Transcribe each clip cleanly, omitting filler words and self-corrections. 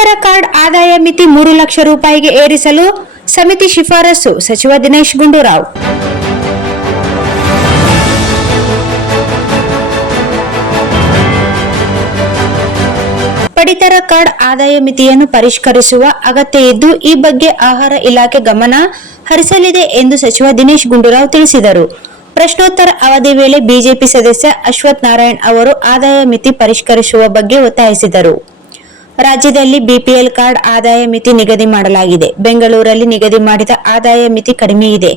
ಪಡಿತರ ಕಾರ್ಡ್ ಆದಾಯ ಮಿತಿ 3 ಲಕ್ಷ ರೂಪಾಯಿಗೆ ಏರಿಸಲು ಸಮಿತಿ ಶಿಫಾರಸು. ಸಚಿವ ದಿನೇಶ್ ಗುಂಡೂರಾವ್. ಪಡಿತರ ಕಾರ್ಡ್ ಆದಾಯ ಮಿತಿಯನ್ನು ಪರಿಷ್ಕರಿಸುವ ಅಗತ್ಯ ಇದ್ದು, ಈ ಬಗ್ಗೆ ಆಹಾರ ಇಲಾಖೆ ಗಮನ ಹರಿಸಲಿದೆ ಎಂದು ಸಚಿವ ದಿನೇಶ್ ಗುಂಡೂರಾವ್ ತಿಳಿಸಿದರು. ಪ್ರಶ್ನೋತ್ತರ ಅವಧಿ ವೇಳೆ ಬಿಜೆಪಿ ಸದಸ್ಯ ಅಶ್ವಥ್ ನಾರಾಯಣ್ ಅವರು ಆದಾಯ ಮಿತಿ ಪರಿಷ್ಕರಿಸುವ ಬಗ್ಗೆ ಒತ್ತಾಯಿಸಿದರು. ರಾಜ್ಯದಲ್ಲಿ ಬಿಪಿಎಲ್ ಕಾರ್ಡ್ ಆದಾಯ ಮಿತಿ ನಿಗದಿ ಮಾಡಲಾಗಿದೆ. ಬೆಂಗಳೂರಲ್ಲಿ ನಿಗದಿ ಮಾಡಿದ ಆದಾಯ ಮಿತಿ ಕಡಿಮೆ ಇದೆ.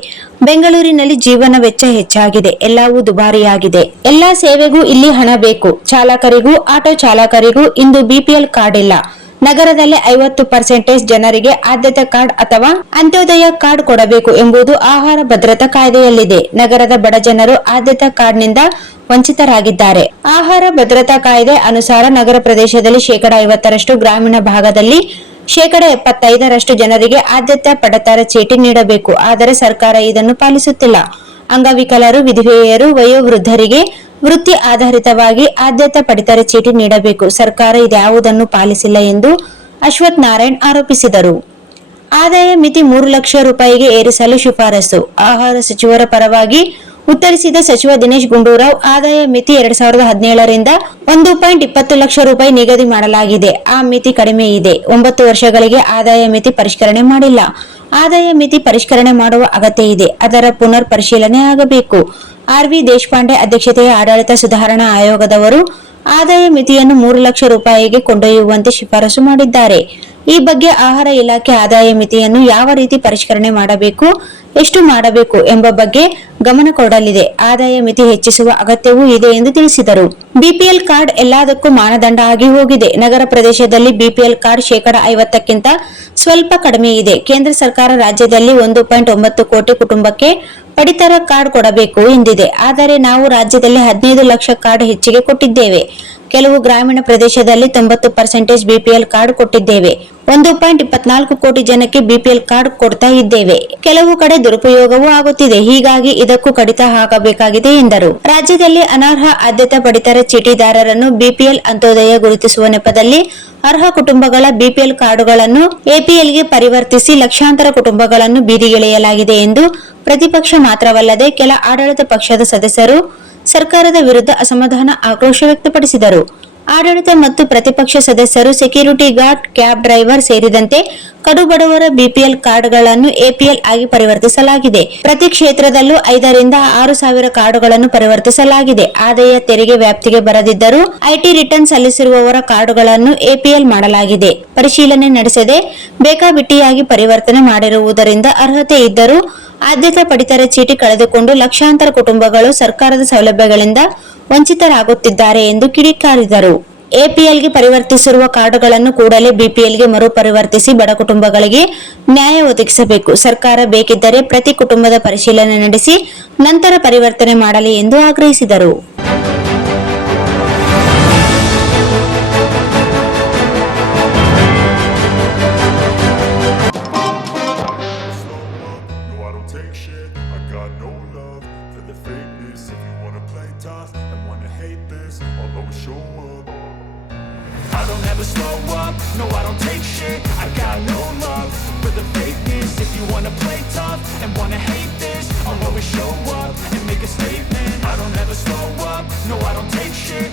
ಬೆಂಗಳೂರಿನಲ್ಲಿ ಜೀವನ ವೆಚ್ಚ ಹೆಚ್ಚಾಗಿದೆ. ಎಲ್ಲವೂ ದುಬಾರಿಯಾಗಿದೆ. ಎಲ್ಲಾ ಸೇವೆಗೂ ಇಲ್ಲಿ ಹಣ ಬೇಕು. ಚಾಲಕರಿಗೂ ಆಟೋ ಚಾಲಕರಿಗೂ ಇಂದು ಬಿಪಿಎಲ್ ಕಾರ್ಡ್ ಇಲ್ಲ. ನಗರದಲ್ಲಿ 50% ಜನರಿಗೆ ಆದ್ಯತಾ ಕಾರ್ಡ್ ಅಥವಾ ಅಂತ್ಯೋದಯ ಕಾರ್ಡ್ ಕೊಡಬೇಕು ಎಂಬುದು ಆಹಾರ ಭದ್ರತಾ ಕಾಯ್ದೆಯಲ್ಲಿದೆ. ನಗರದ ಬಡ ಜನರು ಆದ್ಯತಾ ಕಾರ್ಡ್ನಿಂದ ವಂಚಿತರಾಗಿದ್ದಾರೆ. ಆಹಾರ ಭದ್ರತಾ ಕಾಯ್ದೆ ಅನುಸಾರ ನಗರ ಪ್ರದೇಶದಲ್ಲಿ 50%, ಗ್ರಾಮೀಣ ಭಾಗದಲ್ಲಿ 75% ಜನರಿಗೆ ಆದ್ಯತಾ ಪಡಿತರ ಚೀಟಿ ನೀಡಬೇಕು. ಆದರೆ ಸರ್ಕಾರ ಇದನ್ನು ಪಾಲಿಸುತ್ತಿಲ್ಲ. ಅಂಗವಿಕಲರು, ವಿಧವೆಯರು, ವಯೋವೃದ್ಧರಿಗೆ ವೃತ್ತಿ ಆಧಾರಿತವಾಗಿ ಆದ್ಯತಾ ಪಡಿತರ ಚೀಟಿ ನೀಡಬೇಕು. ಸರ್ಕಾರ ಇದ್ಯಾವುದನ್ನು ಪಾಲಿಸಿಲ್ಲ ಎಂದು ಅಶ್ವಥ್ ನಾರಾಯಣ್ ಆರೋಪಿಸಿದರು. ಆದಾಯ ಮಿತಿ 3 ಲಕ್ಷ ರೂಪಾಯಿಗೆ ಏರಿಸಲು ಶಿಫಾರಸು. ಆಹಾರ ಸಚಿವರ ಪರವಾಗಿ ಉತ್ತರಿಸಿದ ಸಚಿವ ದಿನೇಶ್ ಗುಂಡೂರಾವ್, ಆದಾಯ ಮಿತಿ 2017ರಿಂದ 1.20 ಲಕ್ಷ ರೂಪಾಯಿ ನಿಗದಿ ಮಾಡಲಾಗಿದೆ. ಆ ಮಿತಿ ಕಡಿಮೆ ಇದೆ. 9 ವರ್ಷಗಳಿಗೆ ಆದಾಯ ಮಿತಿ ಪರಿಷ್ಕರಣೆ ಮಾಡಿಲ್ಲ. ಆದಾಯ ಮಿತಿ ಪರಿಷ್ಕರಣೆ ಮಾಡುವ ಅಗತ್ಯ ಇದೆ. ಅದರ ಪುನರ್ ಪರಿಶೀಲನೆ ಆಗಬೇಕು. ಆರ್.ವಿ. ದೇಶಪಾಂಡೆ ಅಧ್ಯಕ್ಷತೆಯ ಆಡಳಿತ ಸುಧಾರಣಾ ಆಯೋಗದವರು ಆದಾಯ ಮಿತಿಯನ್ನು 3 ಲಕ್ಷ ರೂಪಾಯಿಗೆ ಕೊಂಡೊಯ್ಯುವಂತೆ ಶಿಫಾರಸು ಮಾಡಿದ್ದಾರೆ. ಈ ಬಗ್ಗೆ ಆಹಾರ ಇಲಾಖೆ ಆದಾಯ ಮಿತಿಯನ್ನು ಯಾವ ರೀತಿ ಪರಿಷ್ಕರಣೆ ಮಾಡಬೇಕು, ಎಷ್ಟು ಮಾಡಬೇಕು ಎಂಬ ಬಗ್ಗೆ ಗಮನ ಕೊಡಲಿದೆ. ಆದಾಯ ಮಿತಿ ಹೆಚ್ಚಿಸುವ ಅಗತ್ಯವೂ ಇದೆ ಎಂದು ತಿಳಿಸಿದರು. ಬಿಪಿಎಲ್ ಕಾರ್ಡ್ ಎಲ್ಲದಕ್ಕೂ ಮಾನದಂಡ ಆಗಿ ಹೋಗಿದೆ. ನಗರ ಪ್ರದೇಶದಲ್ಲಿ ಬಿಪಿಎಲ್ ಕಾರ್ಡ್ 50%ಕ್ಕಿಂತ ಸ್ವಲ್ಪ ಕಡಿಮೆ ಇದೆ. ಕೇಂದ್ರ ಸರ್ಕಾರ ರಾಜ್ಯದಲ್ಲಿ 1.9 ಕೋಟಿ ಕುಟುಂಬಕ್ಕೆ ಪಡಿತರ ಕಾರ್ಡ್ ಕೊಡಬೇಕು ಎಂದಿದೆ. ಆದರೆ ನಾವು ರಾಜ್ಯದಲ್ಲಿ 15 ಲಕ್ಷ ಕಾರ್ಡ್ ಹೆಚ್ಚಿಗೆ ಕೊಟ್ಟಿದ್ದೇವೆ. ಕೆಲವು ಗ್ರಾಮೀಣ ಪ್ರದೇಶದಲ್ಲಿ 90% ಬಿಪಿಎಲ್ ಕಾರ್ಡ್ ಕೊಟ್ಟಿದ್ದೇವೆ. 1.24 ಕೋಟಿ ಜನಕ್ಕೆ ಬಿಪಿಎಲ್ ಕಾರ್ಡ್ ಕೊಡ್ತಾ ಇದ್ದೇವೆ. ಕೆಲವು ಕಡೆ ದುರುಪಯೋಗವೂ ಆಗುತ್ತಿದೆ. ಹೀಗಾಗಿ ಇದಕ್ಕೂ ಕಡಿತ ಹಾಕಬೇಕಾಗಿದೆ ಎಂದರು. ರಾಜ್ಯದಲ್ಲಿ ಅನರ್ಹ ಆದ್ಯತಾ ಪಡಿತರ ಚೀಟಿದಾರರನ್ನು ಬಿಪಿಎಲ್ ಅಂತ್ಯೋದಯ ಗುರುತಿಸುವ ನೆಪದಲ್ಲಿ ಅರ್ಹ ಕುಟುಂಬಗಳ ಬಿಪಿಎಲ್ ಕಾರ್ಡುಗಳನ್ನು ಎಪಿಎಲ್ಗೆ ಪರಿವರ್ತಿಸಿ ಲಕ್ಷಾಂತರ ಕುಟುಂಬಗಳನ್ನು ಬೀದಿಗಿಳಿಯಲಾಗಿದೆ ಎಂದು ಪ್ರತಿಪಕ್ಷ ಮಾತ್ರವಲ್ಲದೆ ಕೆಲ ಆಡಳಿತ ಪಕ್ಷದ ಸದಸ್ಯರು ಸರ್ಕಾರದ ವಿರುದ್ಧ ಅಸಮಾಧಾನ, ಆಕ್ರೋಶ ವ್ಯಕ್ತಪಡಿಸಿದರು. ಆಡಳಿತ ಮತ್ತು ಪ್ರತಿಪಕ್ಷ ಸದಸ್ಯರು ಸೆಕ್ಯೂರಿಟಿ ಗಾರ್ಡ್, ಕ್ಯಾಬ್ ಡ್ರೈವರ್ ಸೇರಿದಂತೆ ಕಡುಬಡವರ ಬಿಪಿಎಲ್ ಕಾರ್ಡ್ಗಳನ್ನು ಎಪಿಎಲ್ ಆಗಿ ಪರಿವರ್ತಿಸಲಾಗಿದೆ. ಪ್ರತಿ ಕ್ಷೇತ್ರದಲ್ಲೂ 5ರಿಂದ 6 ಸಾವಿರ ಕಾರ್ಡುಗಳನ್ನು ಪರಿವರ್ತಿಸಲಾಗಿದೆ. ಆದಾಯ ತೆರಿಗೆ ವ್ಯಾಪ್ತಿಗೆ ಬರದಿದ್ದರೂ ಐಟಿ ರಿಟರ್ನ್ ಸಲ್ಲಿಸಿರುವವರ ಕಾರ್ಡುಗಳನ್ನು ಎಪಿಎಲ್ ಮಾಡಲಾಗಿದೆ. ಪರಿಶೀಲನೆ ನಡೆಸದೆ ಬೇಕಾಬಿಟ್ಟಿಯಾಗಿ ಪರಿವರ್ತನೆ ಮಾಡಿರುವುದರಿಂದ ಅರ್ಹತೆ ಇದ್ದರೂ ಆದ್ಯತಾ ಪಡಿತರ ಚೀಟಿ ಕಳೆದುಕೊಂಡು ಲಕ್ಷಾಂತರ ಕುಟುಂಬಗಳು ಸರ್ಕಾರದ ಸೌಲಭ್ಯಗಳಿಂದ ವಂಚಿತರಾಗುತ್ತಿದ್ದಾರೆ ಎಂದು ಕಿಡಿಕಾರಿದರು. ಎಪಿಎಲ್ಗೆ ಪರಿವರ್ತಿಸಿರುವ ಕಾರ್ಡುಗಳನ್ನು ಕೂಡಲೇ ಬಿಪಿಎಲ್ಗೆ ಮರು ಪರಿವರ್ತಿಸಿ ಬಡ ಕುಟುಂಬಗಳಿಗೆ ನ್ಯಾಯ ಒದಗಿಸಬೇಕು. ಸರ್ಕಾರ ಬೇಕಿದ್ದರೆ ಪ್ರತಿ ಕುಟುಂಬದ ಪರಿಶೀಲನೆ ನಡೆಸಿ ನಂತರ ಪರಿವರ್ತನೆ ಮಾಡಲಿ ಎಂದು ಆಗ್ರಹಿಸಿದರು. I don't ever slow up, no I don't take shit. I got no love for the fakeness. If you wanna play tough and wanna hate this, I'll always show up and make a statement. I don't ever slow up, no I don't take shit.